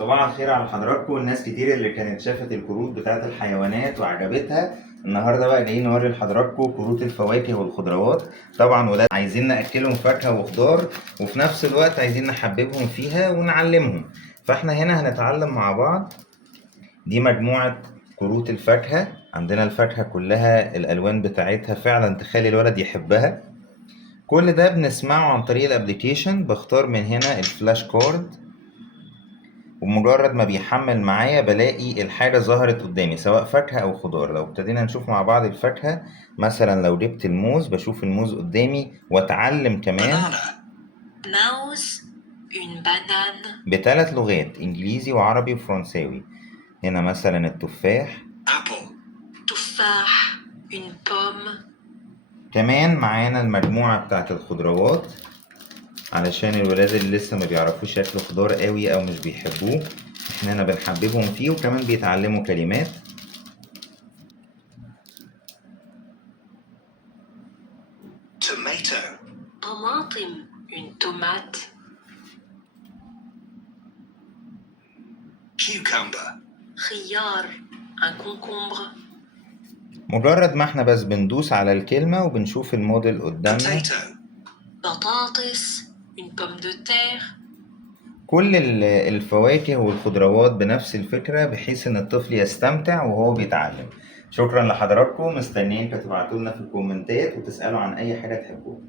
صباح الخير على حضراتكم. الناس كتير اللي كانت شافت الكروت بتاعت الحيوانات وعجبتها، النهارده بقى جايين نوري لحضراتكم كروت الفواكه والخضروات. طبعا ولاد عايزين ناكلهم فاكهه وخضار، وفي نفس الوقت عايزين نحببهم فيها ونعلمهم. فاحنا هنا هنتعلم مع بعض. دي مجموعه كروت الفاكهه. عندنا الفاكهه كلها الالوان بتاعتها فعلا تخلي الولد يحبها. كل ده بنسمعه عن طريق الابليكيشن. بختار من هنا الفلاش كارد، ومجرد ما بيحمل معايا بلاقي الحاجة ظهرت قدامي سواء فاكهة أو خضار. لو ابتدينا نشوف مع بعض الفاكهة، مثلا لو جبت الموز بشوف الموز قدامي واتعلم كمان mouse, une banane, ب3 لغات، إنجليزي وعربي وفرنساوي. هنا مثلا التفاح، apple, تفاح, une pomme, كمان معانا المجموعة بتاعت الخضروات علشان الولاد اللي لسه ما بيعرفوش ياكلوا خضار قوي أو مش بيحبوه، احنا هنا بنحببهم فيه وكمان بيتعلموا كلمات. tomato, طماطم, une tomate, cucumber, خيار, un concombre, مجرد ما احنا بس بندوس على الكلمة وبنشوف الموديل قدامنا. بطاطس, une pomme de terre. كل الفواكه والخضروات بنفس الفكرة بحيث ان الطفل يستمتع وهو بيتعلم. شكرا لحضراتكم، مستنيين تبعتوا لنا في الكومنتات وتسألوا عن اي حاجة تحبوها.